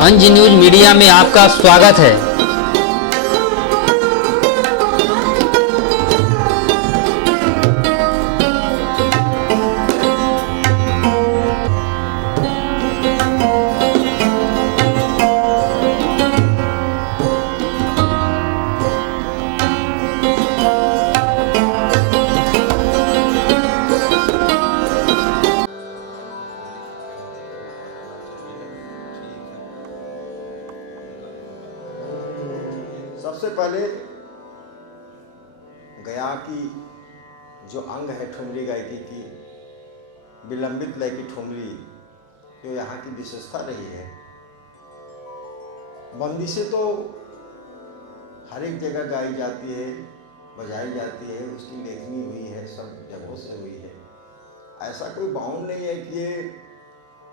अंज news media में आपका स्वागत है। सबसे पहले गया की जो अंग है ठुमरी गायकी की, विलंबित लय की ठुमरी, जो यहाँ की विशेषता रही है। बंदिशें तो हर एक जगह गाई जाती है, बजाई जाती है, उसकी लेखनी हुई है, सब जगहों से हुई है। ऐसा कोई बाउंड नहीं है कि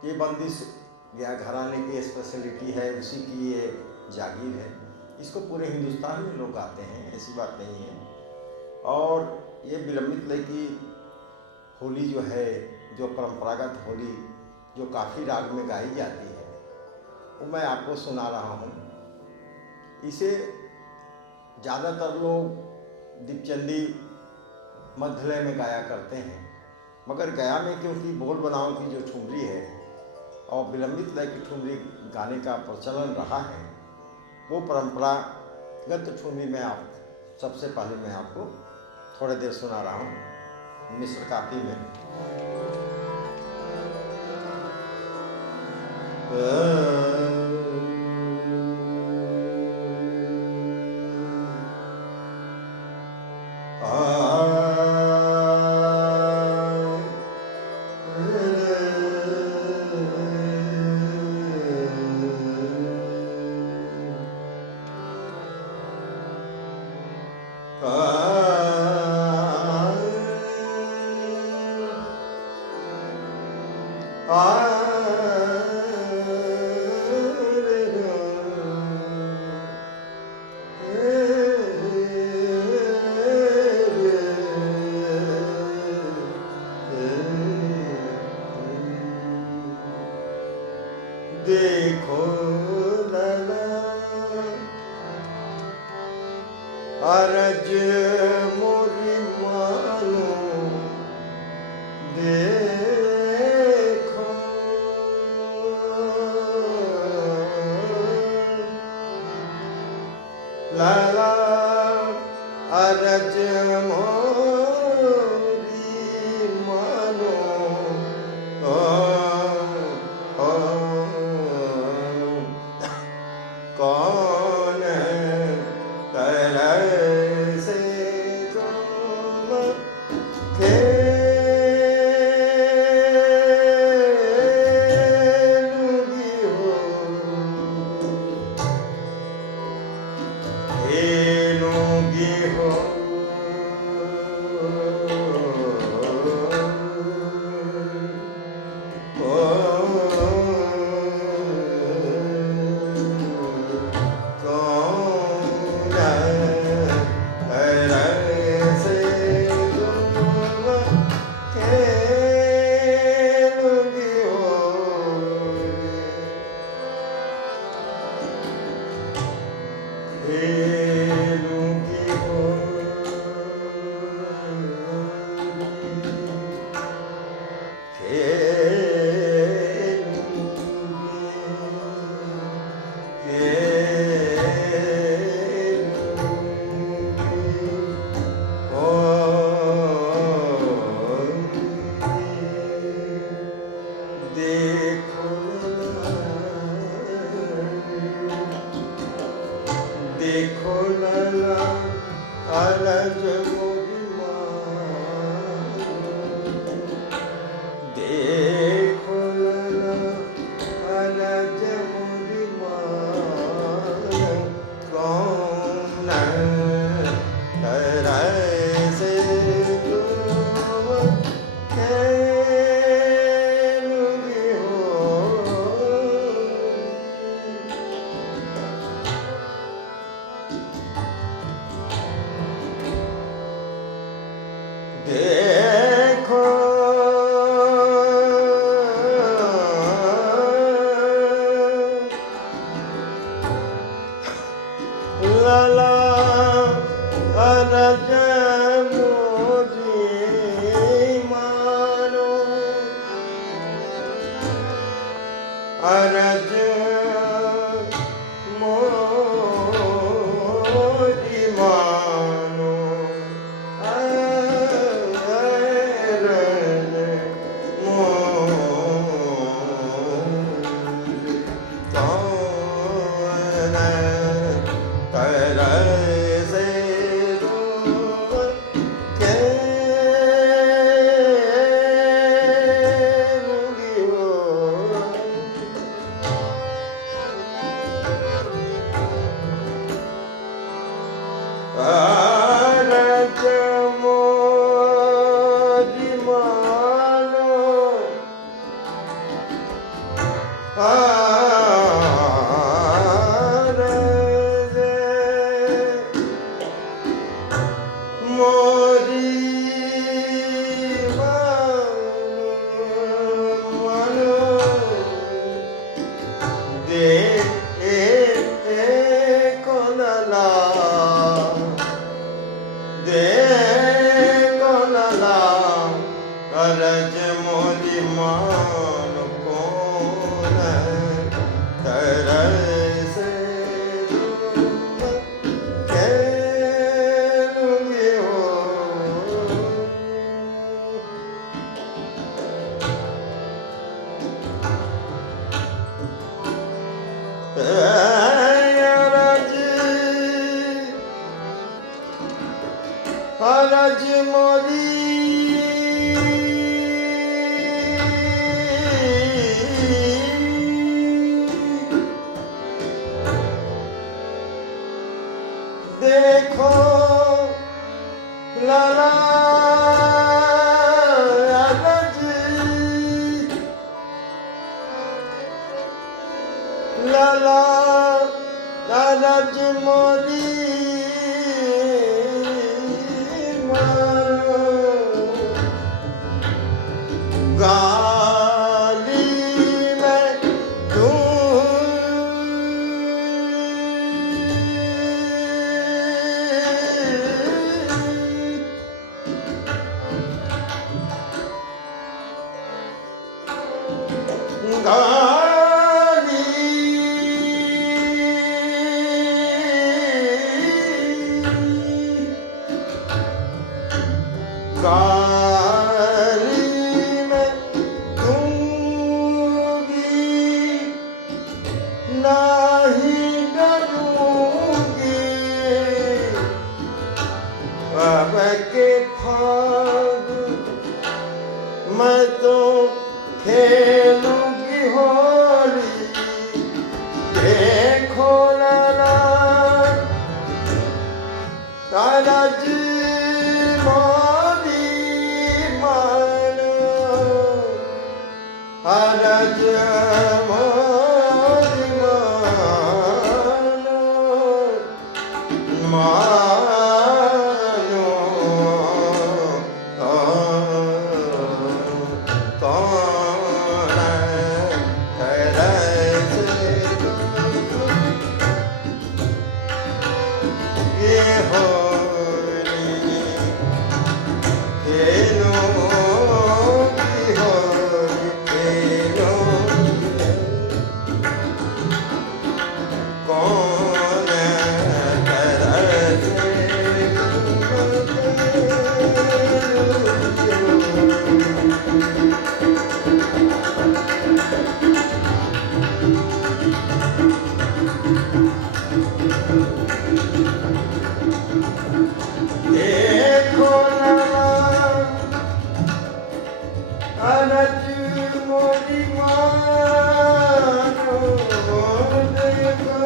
ये बंदिश या घराने की स्पेशलिटी है, उसी की ये जागीर है। इसको पूरे हिंदुस्तान में लोग गाते हैं, ऐसी बात नहीं है। और ये विलंबित लय की होली जो है, जो परंपरागत होली जो काफ़ी राग में गाई जाती है, वो मैं आपको सुना रहा हूँ। इसे ज़्यादातर लोग दीपचंदी मध्यलय में गाया करते हैं, मगर गया में क्योंकि बोल बनाव की जो ठुमरी है और विलंबित लय की ठुमरी गाने का प्रचलन रहा है, वो परंपरागत ठुमरी में आप सबसे पहले मैं आपको थोड़ी देर सुना रहा हूँ मिश्र काफी में। देखो लला अरज मोरी मानो, देखो लला अरज मोरी मानो, कौन तरह से तुम खेलूंगी हो, खेलूंगी हो, देखो लला अरज मोरी मानो, देखो लला अरज मोरी मानो, कौन तरह से तुम खेलूंगी हो, देखो रज मोरी देखो लाला रज लाला रज मोरी गाली में दूं गाली में दूंगी नहीं डरूंगी अब के फाग मैं तो खेलूंगी होली देखो लाला तारा जी मोरी मानो हरज मोरी मानो मानो कौन तरस ये होली खेलोगी होली खेलोगी कौन देखो अनज मोरी मानो देखो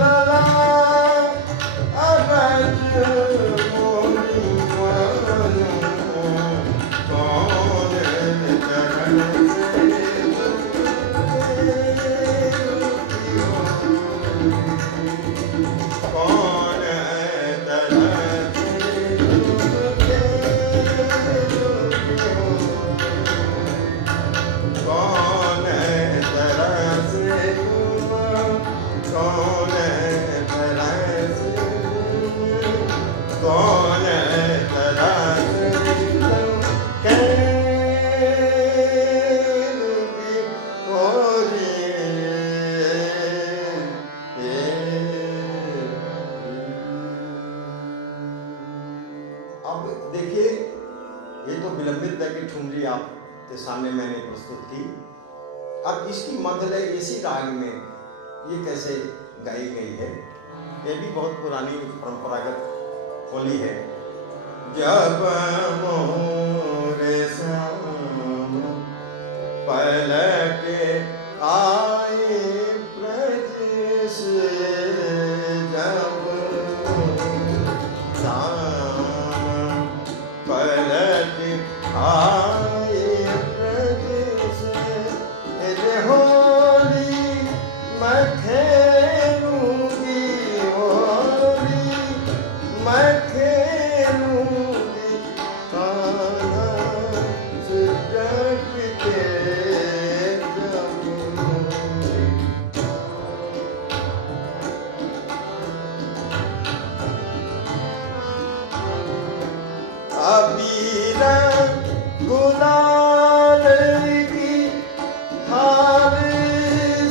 लाला अनज मोरी मानो कौन चरण कौन अब देखिए ये तो विलंबित दर की ठुमरी आपके सामने मैंने प्रस्तुत की। अब इसकी मध्यलय इसी राग में ये कैसे गाई गई है, ये भी बहुत पुरानी परंपरागत होली है। जब मोरे श्याम पलट आए ब्रज से, जब पलट आए ब्रज से, होली मैं खेलूंगी होली मैं खेलूंगी कान्हा से डट के अबीरा गुलाल की हार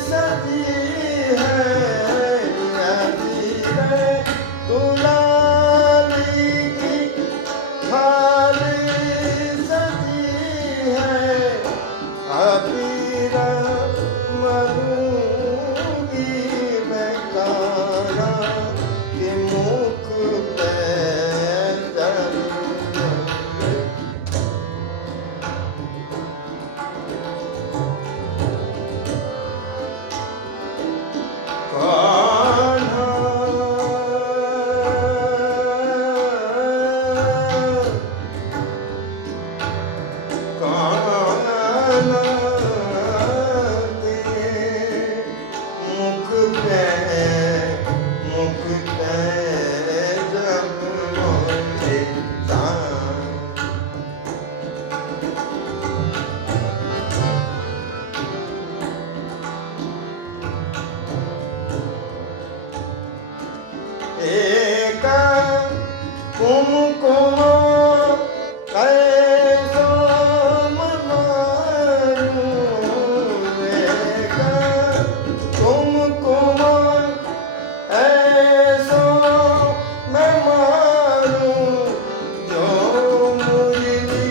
सजी है, अबीरा गुलाल की हार सजी है, अबीरा मरूंगी मैं कान्हा के मुख पे तुमको कैसा मनाऊं लेकर, तुमको ऐसा मैं मारूं जो मुरली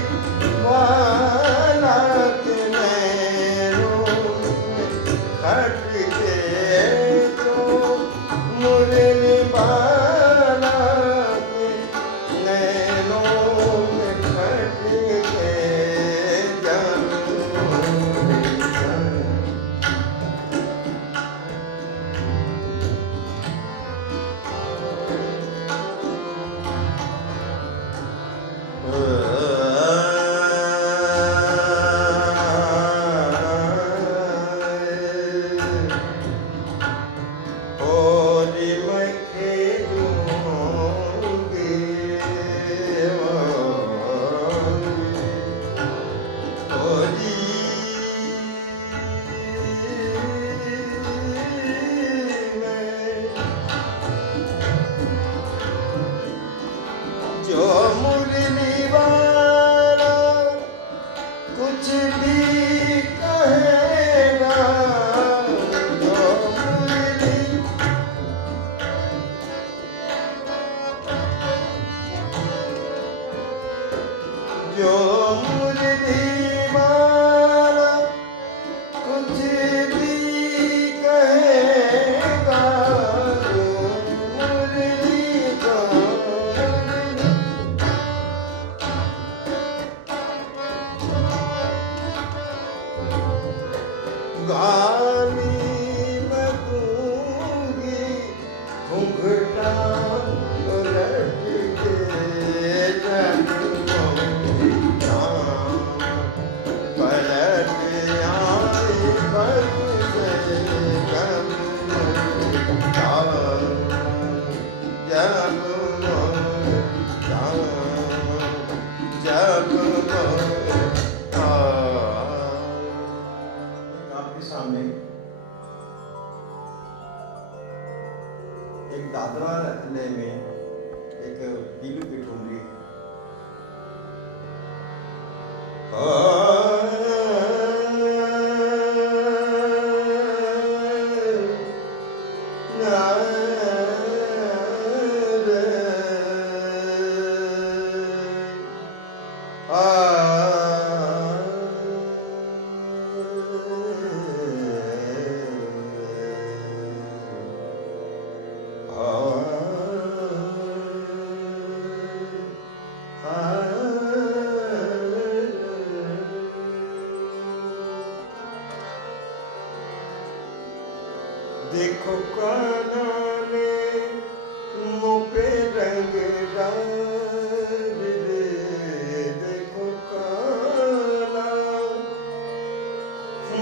वाला के नैनों में खटके, जो मुरली वाला के नैनों में खटके होली मैं खेलूंगी, होली में जो मुरली वाला कुछ भी कहेगा, जो मुरली जो मुरली वाला कुछ भी कहेगा, जो मुरली गाली मैं दूंगी, घूंघटा उलट के पलट आई बस से कब आपके सामने एक दादरा लय में एक पीलू की ठुमरी देखो काना ने मुँह पे रंग डाल दे, देखो काना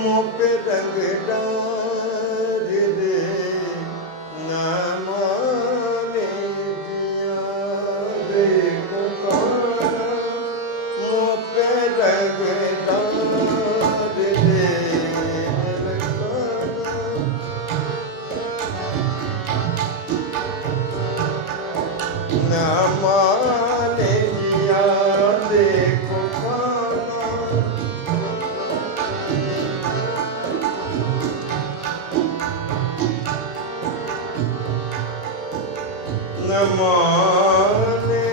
मुँह पे रंग डाल दे, ना माने जिया, देखो काना मुँह पे रंग डाल दे, न माने जिया, देखो खाना न माने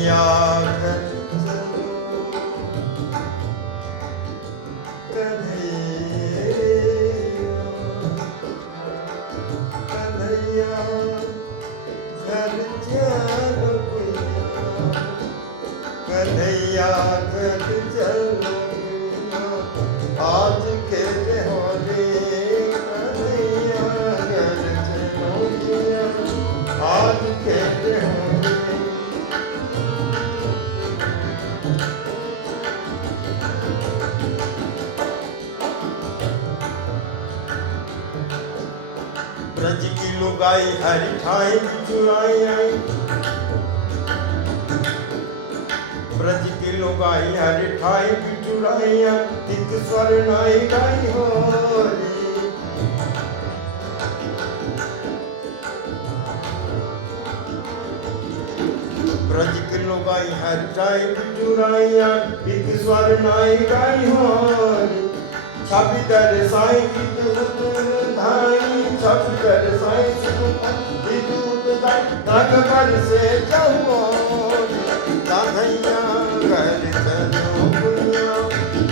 कन्हैया घर चलो, कन्हैया घर चलो, कन्हैया घर चलो, आज के होली कन्हैया घर चलो, आज के होली। ब्रज की लुगाई हरि ठाई चुराई आई, ब्रज की लुगाई हरि ठाई चुराई, एक स्वर नाई गाई होली। ब्रज की लुगाई हरि ठाई चुराई, एक स्वर नाई गाई होली। छवि कर साई विद्युत धाई, छवि कर साई विद्युत धाई, रंग पर से जाओ कन्हैया घर चलो,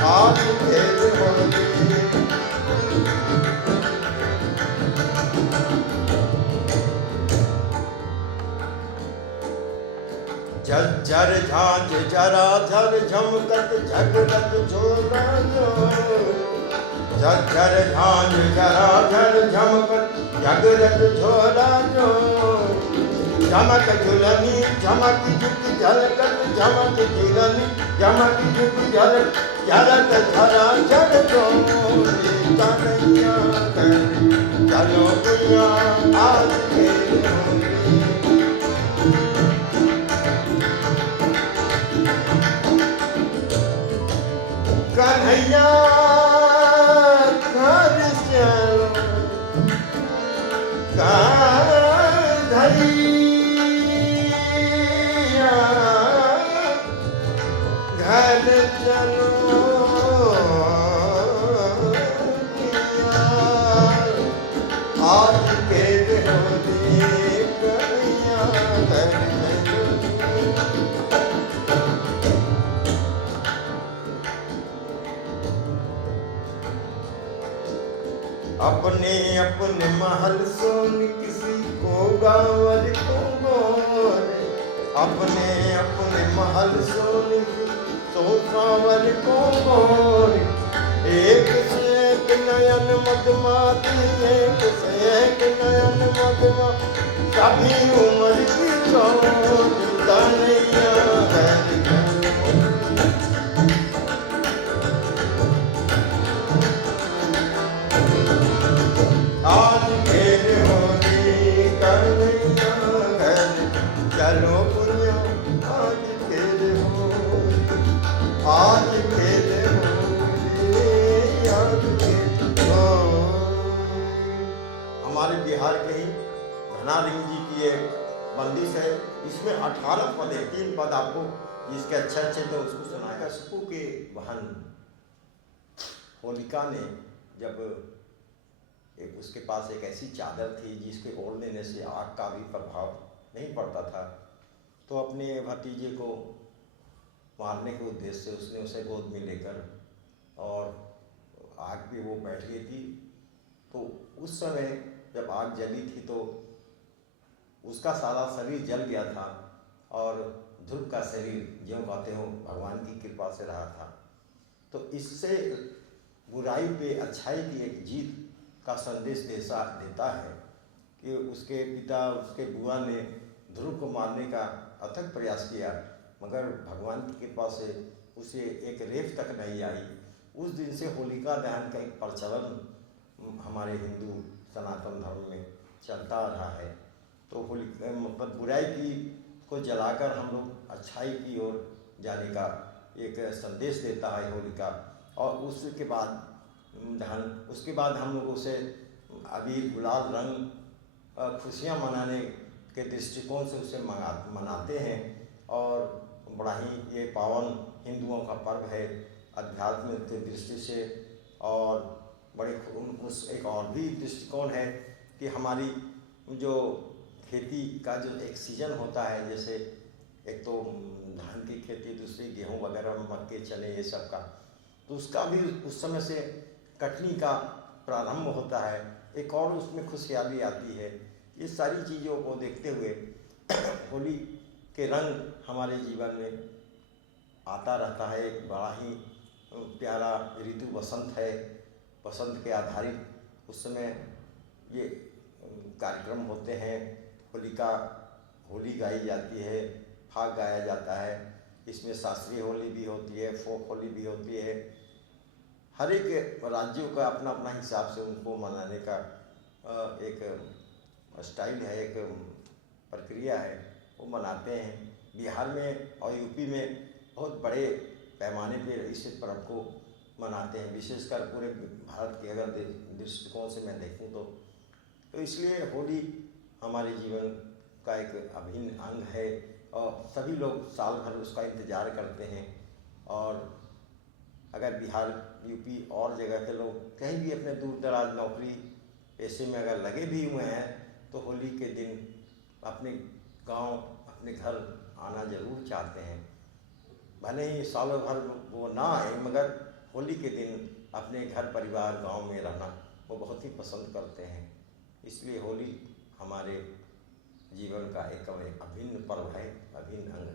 आज खेल होली। झर झांझ जरा झर झमकत झगड़त झोला जो, झर झांझ जरा झर झमकत झगड़त झोला जो। झमक झुलनी झमक झुक झलकत, झमक झुलनी झमक झुक झलक, झलक झरा झर जो। कन्हैया घर चलो भैया आज खेल होली। कन्हैया घर चलो, कन्हैया घर चलो, आज के होली कन्हैया घर चलो। अपने अपने महल सोन किसी को गांवर को गोरे, अपने अपने महल सोन तो गांवर को गोरे। एक से एक नयन मधुमाती, एक से एक नयन मधुमा, सभी उम्र की चोट कन्हैया घर चलो। आज खेल होली कन्हैया घर चलो पुनिया, आज खेल होली, आज खेल होली, आज खेल होली। हमारे बिहार के ही घनारिंग जी की एक बंदिश है, इसमें 18 पद है, 3 पद आपको जिसके अच्छे अच्छे थे उसको सुनाएगा। कश्यप के बहन होलिका ने जब एक उसके पास एक ऐसी चादर थी जिसके ओढ़ लेने से आग का भी प्रभाव नहीं पड़ता था, तो अपने भतीजे को मारने के उद्देश्य से उसने उसे गोद में लेकर और आग पे वो बैठ गई थी। तो उस समय जब आग जली थी तो उसका सारा शरीर जल गया था और ध्रुव का शरीर ज्यों कहते हो भगवान की कृपा से रहा था। तो इससे बुराई पे अच्छाई की एक जीत का संदेश देता है कि उसके पिता उसके बुआ ने ध्रुव को मारने का अथक प्रयास किया, मगर भगवान की कृपा से उसे एक रेत तक नहीं आई। उस दिन से होलिका दहन का एक प्रचलन हमारे हिंदू सनातन धर्म में चलता रहा है। तो होलिका मतलब बुराई की को जलाकर हम लोग अच्छाई की ओर जाने का एक संदेश देता है होलिका। और उसके बाद उसके बाद हम लोग उसे अबीर गुलाल रंग खुशियाँ मनाने के दृष्टिकोण से उसे मनाते हैं। और बड़ा ही ये पावन हिंदुओं का पर्व है अध्यात्म की दृष्टि से। और बड़े उस एक और भी दृष्टिकोण है कि हमारी जो खेती का जो एक सीजन होता है, जैसे एक तो खेती दूसरी गेहूँ वगैरह मक्के चने ये सब का, तो उसका भी उस समय से कटनी का प्रारंभ होता है, एक और उसमें खुशहाली आती है। ये सारी चीज़ों को देखते हुए होली के रंग हमारे जीवन में आता रहता है। एक बड़ा ही प्यारा ऋतु बसंत है, बसंत के आधारित उस समय ये कार्यक्रम होते हैं। होली गाई जाती है, फाग गाया जाता है, इसमें शास्त्रीय होली भी होती है, फोक होली भी होती है। हर एक राज्यों का अपना अपना हिसाब से उनको मनाने का एक स्टाइल है, एक प्रक्रिया है, वो मनाते हैं। बिहार में और यूपी में बहुत बड़े पैमाने पर इस पर्व को मनाते हैं, विशेषकर पूरे भारत के अगर दृष्टिकोण से मैं देखूं तो इसलिए होली हमारे जीवन का एक अभिन्न अंग है और सभी लोग साल भर उसका इंतज़ार करते हैं। और अगर बिहार यूपी और जगह के लोग कहीं भी अपने दूर दराज नौकरी पेशे में अगर लगे भी हुए हैं तो होली के दिन अपने गांव अपने घर आना ज़रूर चाहते हैं। भले ही सालों भर वो ना आए मगर होली के दिन अपने घर परिवार गांव में रहना वो बहुत ही पसंद करते हैं। इसलिए होली हमारे जीवन का एक अभिन्न पर्व है, अभिन्न अंग है।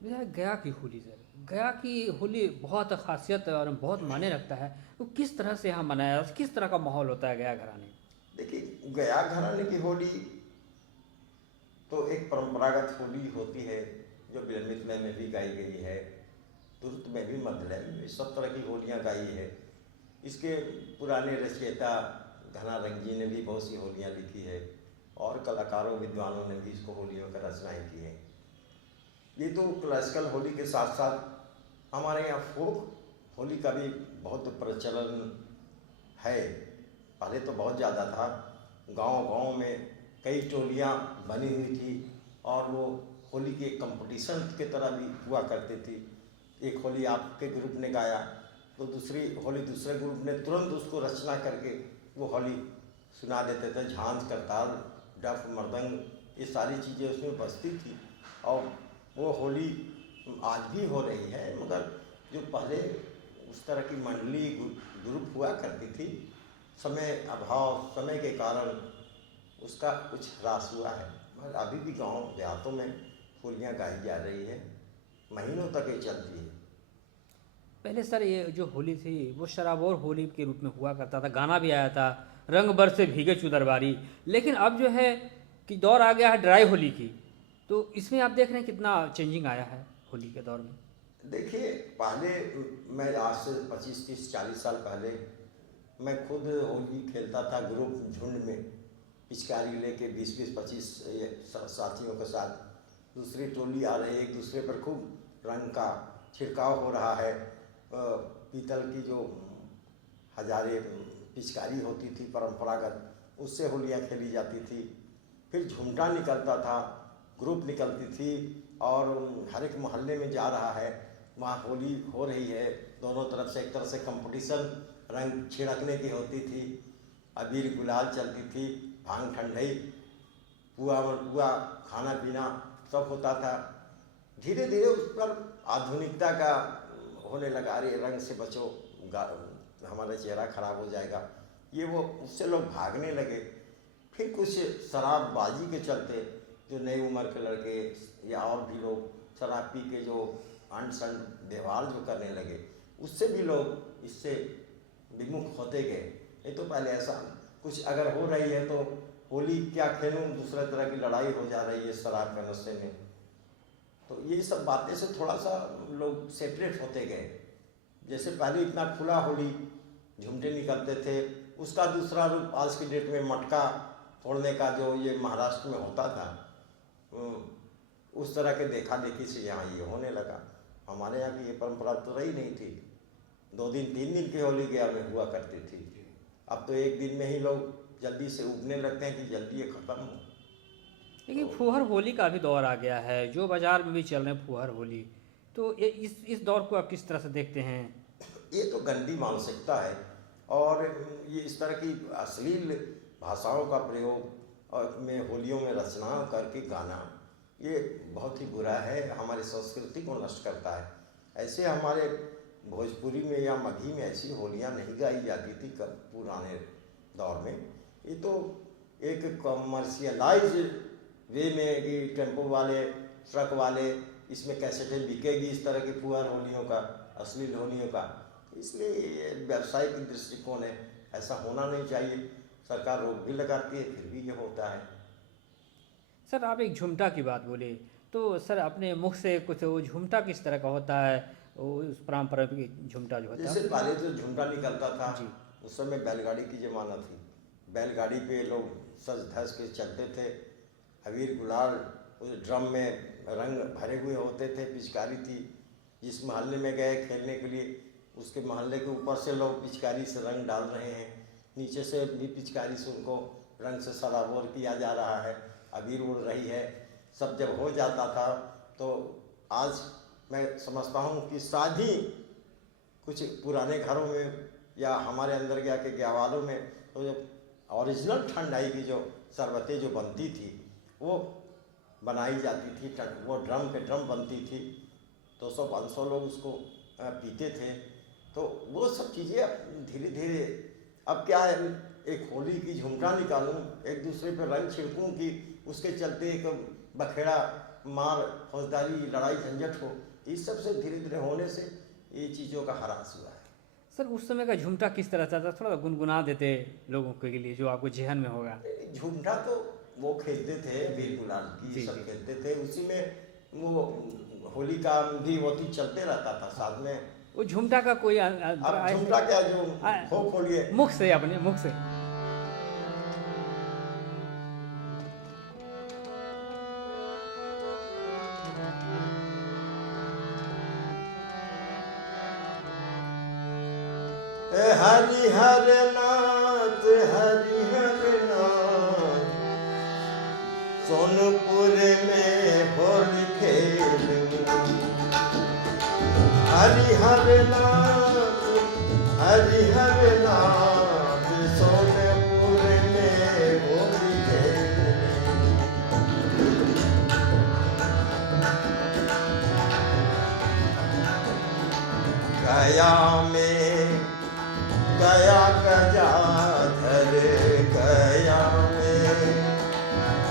भैया गया की होली सर, गया की होली बहुत खासियत और बहुत मायने रखता है। वो किस तरह से यहाँ मनाया, किस तरह का माहौल होता है गया घराने? देखिए, गया घराने की होली तो एक परंपरागत होली होती है जो मिथिला में भी गाई गई है, तुर्त में भी, मध्यलय में भी, सब तरह की होलियाँ गाई है। इसके पुराने रचयिता घना रंग जी ने भी बहुत सी होलियाँ लिखी है और कलाकारों विद्वानों ने भी इसको होलियों का रचनाएँ की हैं। ये तो क्लासिकल होली के साथ साथ हमारे यहाँ फोक होली का भी बहुत प्रचलन है। पहले तो बहुत ज़्यादा था, गांव-गांव में कई टोलियाँ बनी हुई थी और वो होली के कंपटीशन के तरह भी हुआ करती थी। एक होली आपके ग्रुप ने गाया तो दूसरी होली दूसरे ग्रुप ने तुरंत उसको रचना करके वो होली सुना देते थे। झांझ, करताल, डफ, मृदंग, ये सारी चीज़ें उसमें बजती थी और वो होली आज भी हो रही है। मगर जो पहले उस तरह की मंडली ग्रुप हुआ करती थी, समय अभाव, समय के कारण उसका कुछ ह्रास हुआ है। मगर अभी भी गांव देहातों में होलियाँ गाई जा रही है, महीनों तक ये चलती है। पहले सर ये जो होली थी वो शराबोर होली के रूप में हुआ करता था, गाना भी आया था, रंग बरसे भीगे चुदरबारी। लेकिन अब जो है कि दौर आ गया है ड्राई होली की, तो इसमें आप देख रहे हैं कितना चेंजिंग आया है होली के दौर में। देखिए, पहले मैं आज से 25, 30, 40 साल पहले मैं खुद होली खेलता था ग्रुप झुंड में, पिचकारी लेके 20-20, 25 साथियों के साथ। दूसरी टोली आ रही है, एक दूसरे पर खूब रंग का छिड़काव हो रहा है। पीतल की जो हजारे पिचकारी होती थी परंपरागत, उससे होलियाँ खेली जाती थी। फिर झुमटा निकलता था, ग्रुप निकलती थी और हर एक मोहल्ले में जा रहा है, वहाँ होली हो रही है। दोनों तरफ से एक तरह से कंपटीशन रंग छिड़कने की होती थी, अबीर गुलाल चलती थी, भांग ठंडई, पुआ खाना पीना सब होता था। धीरे धीरे उस पर आधुनिकता का होने लगा, अरे रंग से बचो, हमारा चेहरा खराब हो जाएगा, ये वो, उससे लोग भागने लगे। फिर कुछ शराबबाजी के चलते जो नई उम्र के लड़के या और भी लोग शराब पी के जो अनसन व्यवहार जो करने लगे, उससे भी लोग इससे विमुख होते गए। नहीं तो पहले ऐसा कुछ अगर हो रही है तो होली क्या खेलूं, दूसरे तरह की लड़ाई हो जा रही है शराब के नशे में। तो ये सब बातें से थोड़ा सा लोग सेपरेट होते गए। जैसे पहले इतना खुला होली झुमटे निकलते थे, उसका दूसरा रूप आज की डेट में मटका फोड़ने का जो ये महाराष्ट्र में होता था, उस तरह के देखा देखी से यहाँ ये होने लगा। हमारे यहाँ की ये परंपरा तो रही नहीं थी, 2 दिन 3 दिन की होली गया में हुआ करती थी। अब तो एक दिन में ही लोग जल्दी से उगने लगते हैं कि जल्दी ये ख़त्म हो। लेकिन फुहर होली का भी दौर आ गया है, जो बाजार में भी चल रहे हैं फुहर होली, तो ये इस दौर को आप किस तरह से देखते हैं? ये तो गंदी मानसिकता है और ये इस तरह की अश्लील भाषाओं का प्रयोग और में होलियों में रचना करके गाना, ये बहुत ही बुरा है, हमारी संस्कृति को नष्ट करता है। ऐसे हमारे भोजपुरी में या मगही में ऐसी होलियाँ नहीं गाई जाती थी कब पुराने दौर में। ये तो एक कमर्शियलाइज वे में कि टेम्पो वाले, ट्रक वाले, इसमें कैसेटें बिकेगी इस तरह की पुरान होलियों का, अश्लील होलियों का। इसलिए ये व्यावसायिक दृष्टिकोण है, ऐसा होना नहीं चाहिए। सरकार रोक भी लगाती है, फिर भी ये होता है। सर आप एक झुमटा की बात बोले, तो सर अपने मुख से कुछ वो झुमटा किस तरह का होता है, वो उस पारंपरिक झुमटा जो होता जैसे है? पहले जो झुमटा निकलता था जी। उस समय बैलगाड़ी की जमाना थी। बैलगाड़ी पे लोग सज धज के चलते थे, अबीर गुलाल उस ड्रम में रंग भरे हुए होते थे, पिचकारी थी। जिस मोहल्ले में गए खेलने के लिए, उसके मोहल्ले के ऊपर से लोग पिचकारी से रंग डाल रहे हैं, नीचे से भी पिचकारी से उनको रंग से सराबोर किया जा रहा है, अबीर उड़ रही है। सब जब हो जाता था तो आज मैं समझता हूँ कि शायद ही कुछ पुराने घरों में या हमारे अंदर गया के ग्यावालों में तो जो ओरिजिनल ठंडाई की जो शरबतें जो बनती थी वो बनाई जाती थी। वो ड्रम पे ड्रम बनती थी, 200-500 लोग उसको पीते थे। तो वो सब चीज़ें धीरे धीरे अब क्या है, एक होली की झुमटा निकालूं, एक दूसरे पर रंग छिड़कूं कि उसके चलते एक बखेड़ा मार फौजदारी लड़ाई झंझट हो, इस सब से धीरे धीरे होने से ये चीज़ों का ह्रास हुआ है। सर उस समय का झुमटा किस तरह था, थोड़ा गुनगुना देते लोगों के लिए जो आपको जेहन में होगा? झुमटा तो वो खेलते थे, वीर गुलाल की जी, सब जी। खेलते थे, उसी में वो होली का भी वो तो चलते रहता था साथ में। वो झुमटा का कोई अब झुमटा क्या जो हो खोलिए मुख से, अपने मुख से। हरिहर नाथ हरिहर नाथ सोनपुर में होली खेलूं। हरिहर नाथ सोनपुर में होली खेलूं। गया में गया गजाधर, गया में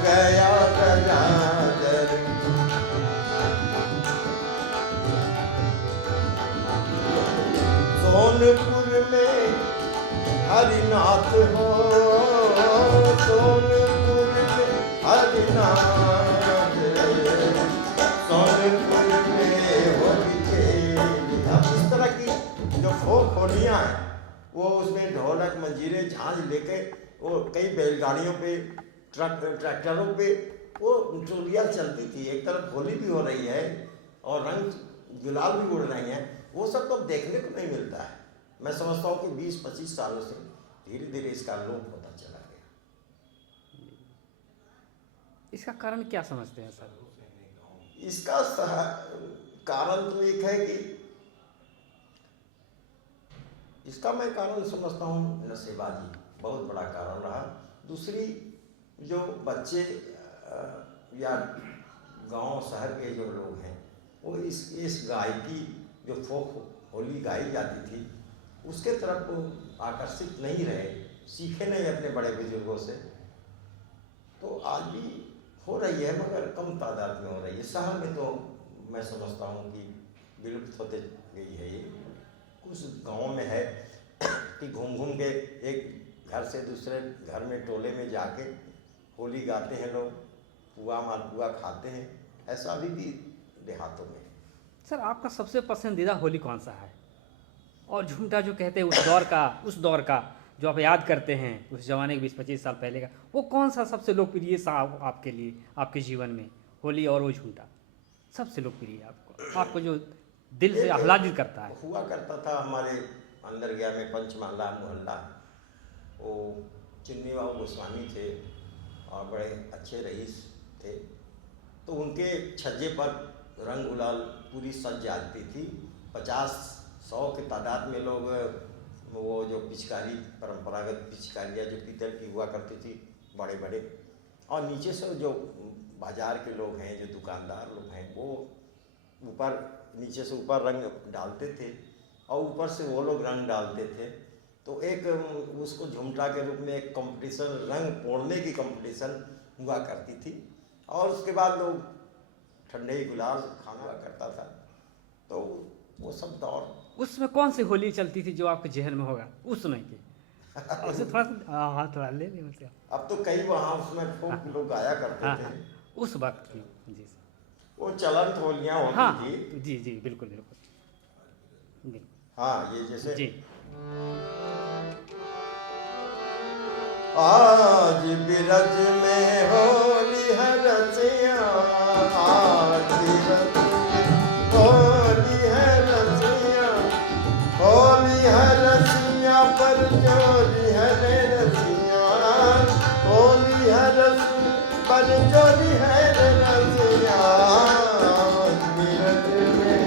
गया गजाधर। सोनपुर में हरिनाथ हो, सोनपुर में हरिनाथ, सोनपुर में होली खेली। अब इस तरह की जो फोक होलियाँ हैं वो उसमें ढोलक मंजीरे झांझ लेके वो कई बैलगाड़ियों पे ट्रैक्टरों पे वो टोलियाँ चलती थी। एक तरफ होली भी हो रही है और रंग गुलाल भी उड़ रहे हैं, वो सब तो देखने को नहीं मिलता है। मैं समझता हूँ कि 20-25 सालों से धीरे धीरे इसका लोप होता चला गया। इसका कारण क्या समझते हैं सर? इसका कारण तो एक है कि इसका मैं कारण समझता हूँ नशेबाजी बहुत बड़ा कारण रहा। दूसरी जो बच्चे या गांव शहर के जो लोग हैं वो इस गायकी जो फोक होली गाई जाती थी उसके तरफ वो आकर्षित नहीं रहे, सीखे नहीं अपने बड़े बुजुर्गों से। तो आज भी हो रही है मगर कम तादाद में हो रही है। शहर में तो मैं समझता हूँ कि विलुप्त होते गई है। ये कुछ गाँव में है कि घूम घूम के एक घर से दूसरे घर में टोले में जाके होली गाते हैं लोग, पुआ मालपुआ खाते हैं, ऐसा अभी भी देहातों में। सर आपका सबसे पसंदीदा होली कौन सा है? और झुमटा जो कहते हैं उस दौर का जो आप याद करते हैं, उस जमाने के 20-25 साल पहले का, वो कौन सा सबसे लोकप्रिय सा आपके लिए, आपके जीवन में होली और वो झुमटा सबसे लोकप्रिय है आपको जो दिल से आह्लादित करता है? हुआ करता था हमारे अंदर गया में पंचमहला मोहल्ला, वो चिन्नी बाबू गोस्वामी थे और बड़े अच्छे रईस थे। तो उनके छज्जे पर रंग गुलाल पूरी सज जाती थी। 50-100 की तादाद में लोग वो जो पिचकारी, परंपरागत पिचकारियाँ जो पीतल की हुआ करती थी बड़े बड़े, और नीचे से जो बाजार के लोग हैं, जो दुकानदार लोग हैं, वो ऊपर नीचे से ऊपर रंग डालते थे और ऊपर से वो लोग रंग डालते थे। तो एक उसको झुमटा के रूप में एक कंपटीशन, रंग पोड़ने की कंपटीशन हुआ करती थी। और उसके बाद लोग ठंडे गुलाल खाना करता था। तो वो सब दौर। उसमें कौन सी होली चलती थी जो आपके जहन में होगा उस समय की? उसे थोड़ा हाँ थोड़ा ले ले मतलब। अब तो कई वहाँ उसमें फोक लोग गाया करते हाँ थे। हाँ उस वक्त की जी सर। वो चलन होलियाँ होती हाँ थी। जी जी बिल्कुल बिल्कुल बिल्कुल। हाँ, ये जैसे जी आज बिरज में होली है रसिया, आज बिरज में होली है रसिया, होली है रसिया पर चोरी है रे रसिया, होली है रसिया पर चोरी है रे रसिया। आज बिरज में,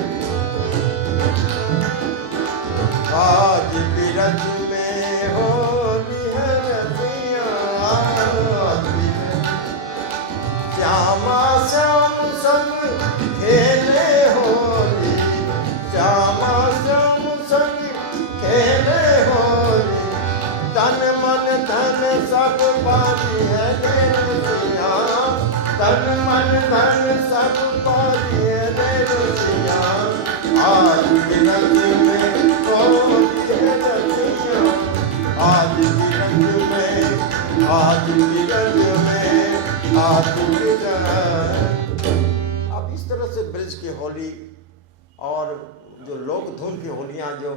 आज बिरज में होली है रसिया, आज बिरज श्यामा श्याम संग खेले होली, श्यामा श्याम संग खेले होली, तन मन धन सब पारी है रे रसिया, तन मन धन सब पारी है रे रसिया। आज बिरज में होली है रसिया, आज बिरज में, आज बिरज में, आज बिरज। अब इस तरह से ब्रज की होली और जो लोक धुन की होलियाँ, जो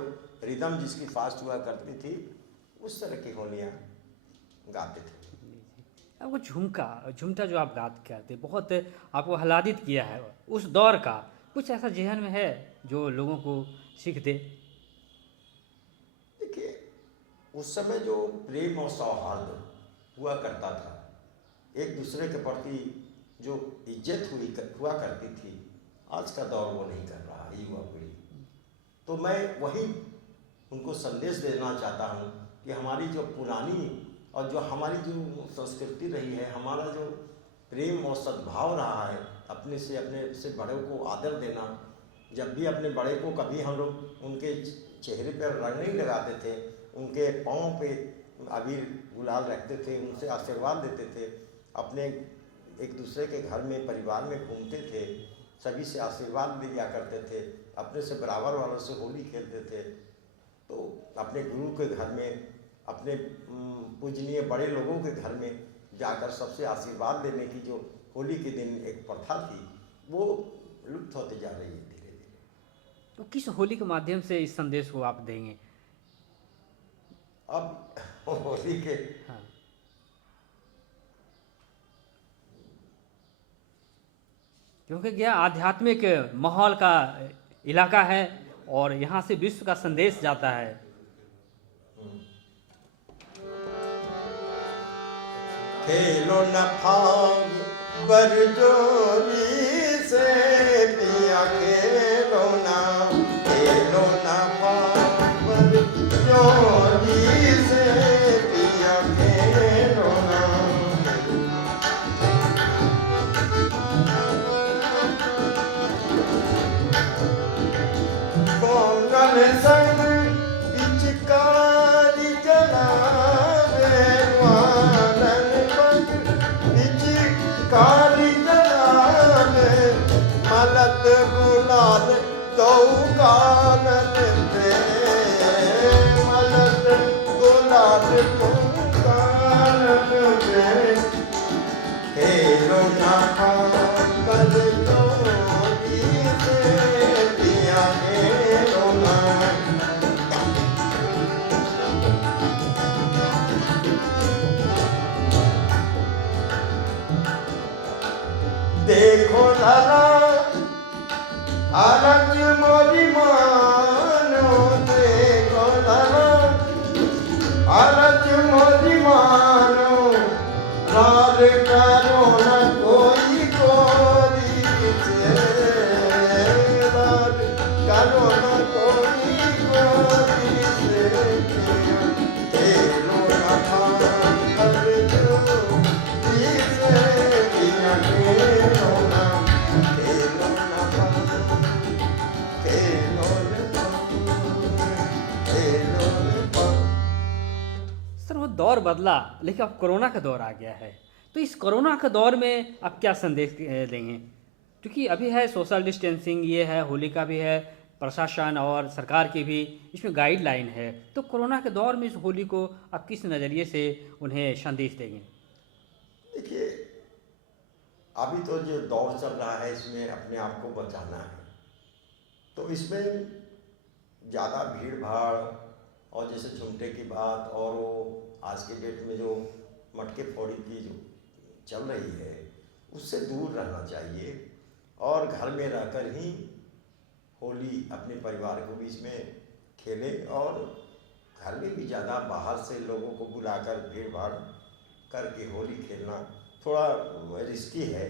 रिदम जिसकी फास्ट हुआ करती थी, उस तरह की होलियाँ गाते थे। आपको झुमटा जो आप गात करते बहुत आपको आह्लादित किया है उस दौर का, कुछ ऐसा जहन में है जो लोगों को सीख दे? देखिए, उस समय जो प्रेम और सौहार्द हुआ करता था, एक दूसरे के प्रति जो इज्जत हुआ करती थी, आज का दौर वो नहीं कर रहा है, युवा पीढ़ी। तो मैं वही उनको संदेश देना चाहता हूँ कि हमारी जो पुरानी और जो हमारी जो संस्कृति रही है, हमारा जो प्रेम और सद्भाव रहा है, अपने से बड़ों को आदर देना। जब भी अपने बड़े को, कभी हम लोग उनके चेहरे पर रंग नहीं लगाते थे, उनके पाँव पे अबीर गुलाल रखते थे, उनसे आशीर्वाद देते थे, अपने एक दूसरे के घर में परिवार में घूमते थे, सभी से आशीर्वाद लिया करते थे, अपने से बराबर वालों से होली खेलते थे। तो अपने गुरु के घर में, अपने पूजनीय बड़े लोगों के घर में जाकर सबसे आशीर्वाद लेने की जो होली के दिन एक प्रथा थी, वो लुप्त होती जा रही है धीरे धीरे। तो किस होली के माध्यम से इस संदेश को आप देंगे? अब होली के हाँ क्योंकि यह आध्यात्मिक माहौल का इलाका है और यहाँ से विश्व का संदेश जाता है। खेलो न फाग बरजोरी से पिया, खेलो न फाग बरजोरी से पिया, खेलो न। कोंगल संग पिचकारी जलावे, वालन पंग पिचकारी जलावे, मलत गुलाल दो कानन पे, मलत गुलाल दो कानन पे। खेलो ना कर जोरी से पिया, खेलो ना। देखो धरा आरज मोरी मानो, देखो धरा आरज मोरी मानो, रार करो न कोई कोरी से, रार करो न कोई कोरी से। खेलो न खान कर जो से पिया, दौर बदला, लेकिन अब कोरोना का दौर आ गया है। तो इस कोरोना के दौर में आप क्या संदेश देंगे? क्योंकि अभी है सोशल डिस्टेंसिंग, ये है, होली का भी है, प्रशासन और सरकार की भी इसमें गाइडलाइन है। तो कोरोना के दौर में इस होली को आप किस नज़रिए से उन्हें संदेश देंगे? देखिए, अभी तो जो दौर चल रहा है इसमें अपने आप को बचाना है, तो इसमें ज़्यादा भीड़ भाड़ और जैसे झुमटे की बात और वो आज के डेट में जो मटके फोड़ी की जो चल रही है उससे दूर रहना चाहिए और घर में रहकर ही होली अपने परिवार को भी इसमें खेले और घर में भी ज़्यादा बाहर से लोगों को बुलाकर भीड़ भाड़ करके होली खेलना थोड़ा रिस्की है।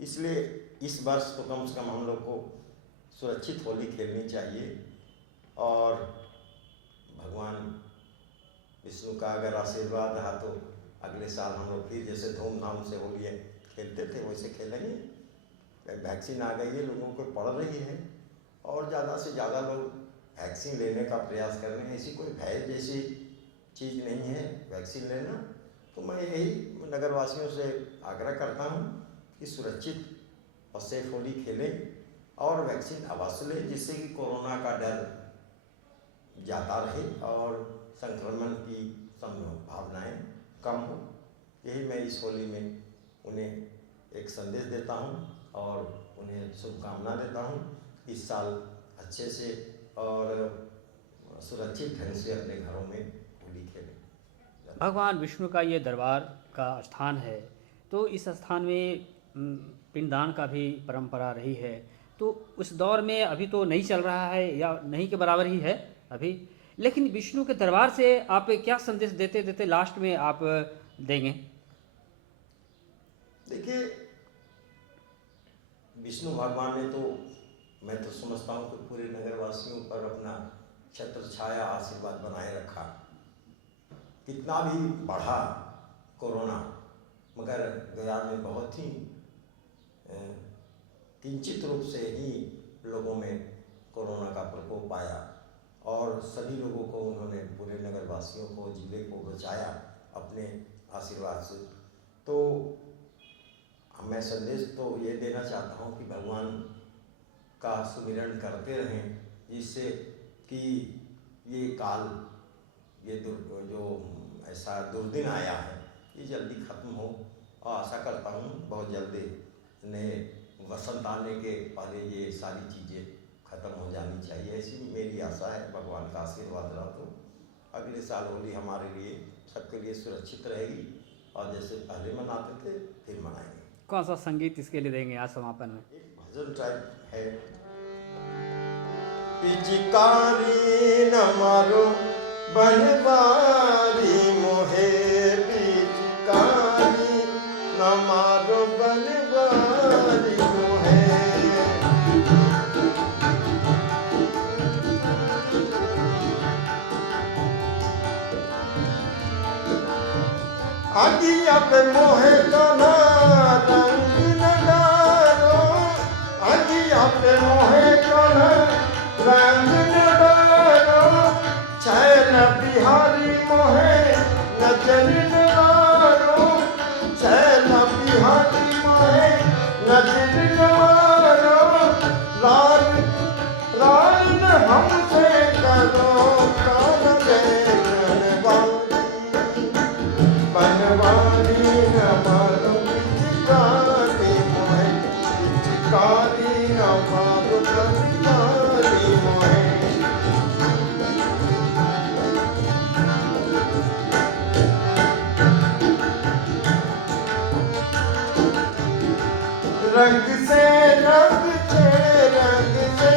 इसलिए इस वर्ष तो कम से कम हम लोग को सुरक्षित होली खेलनी चाहिए और भगवान विष्णु का अगर आशीर्वाद रहा तो अगले साल हम लोग फिर जैसे धूमधाम से होली खेलते थे वैसे खेलेंगे। वैक्सीन आ गई है, लोगों को पड़ रही है और ज़्यादा से ज़्यादा लोग वैक्सीन लेने का प्रयास कर रहे हैं। ऐसी कोई भय जैसी चीज़ नहीं है वैक्सीन लेना। तो मैं यही नगरवासियों से आग्रह करता हूँ कि सुरक्षित और सेफ होली खेलें और वैक्सीन अवश्य लें, जिससे कि कोरोना का डर जाता रहे और संक्रमण की संभावनाएं कम हो। यही मैं इस होली में उन्हें एक संदेश देता हूं और उन्हें शुभकामना देता हूं। इस साल अच्छे से और सुरक्षित ढंग से अपने घरों में होली खेलें। भगवान विष्णु का ये दरबार का स्थान है, तो इस स्थान में पिंडदान का भी परंपरा रही है। तो उस दौर में अभी तो नहीं चल रहा है या नहीं के बराबर ही है अभी, लेकिन विष्णु के दरबार से आप क्या संदेश देते देते लास्ट में आप देंगे? देखिए, विष्णु भगवान ने तो मैं तो समझता हूँ कि पूरे नगरवासियों पर अपना छत्र छाया आशीर्वाद बनाए रखा। कितना भी बढ़ा कोरोना, मगर गया में बहुत ही किंचित रूप से ही लोगों में कोरोना का प्रकोप आया और सभी लोगों को उन्होंने, पूरे नगरवासियों को, जिले को बचाया अपने आशीर्वाद से। तो मैं संदेश तो ये देना चाहता हूँ कि भगवान का सुमिरन करते रहें, जिससे कि ये काल, ये जो ऐसा दुर्दिन आया है, ये जल्दी ख़त्म हो। और आशा करता हूँ बहुत जल्दी नए वसंत आने के पहले ये सारी चीज़ें ख़त्म हो जानी चाहिए, ऐसी मेरी आशा है। भगवान का आशीर्वाद रहा तो अगले साल होली हमारे लिए, सबके लिए सुरक्षित रहेगी और जैसे पहले मनाते थे फिर मनाएंगे। कौन सा संगीत इसके लिए देंगे आज समापन में? एक भजन टाइप है। पिचकारी न मारो बनवारी मोहे, पिचकारी न मारो बनवारी मोहे। आगिया पे मोहे कान्हा रंग न डालो, आगिया पे मोहे कान्हा रंग न डालो। छैन बिहारी मोहे नजर न मारो, छैन बिहारी मोहे नजर न मारो। लाल लाल न हमसे करो कान बनवारी न मारो, पिचकारी मोहे, पिचकारी न मारो, पिचकारी मोहे। रंग से रंग छेड़े, रंग से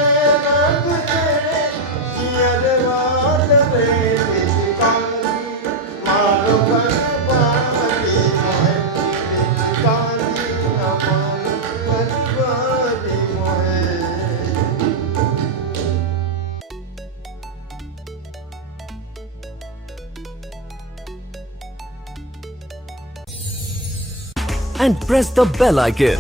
रंग छेड़े, जियरवाल रे पिचकारी मारो बनवारी मोहे, पिचकारी न मारो बनवारी मोहे। And press the bell icon.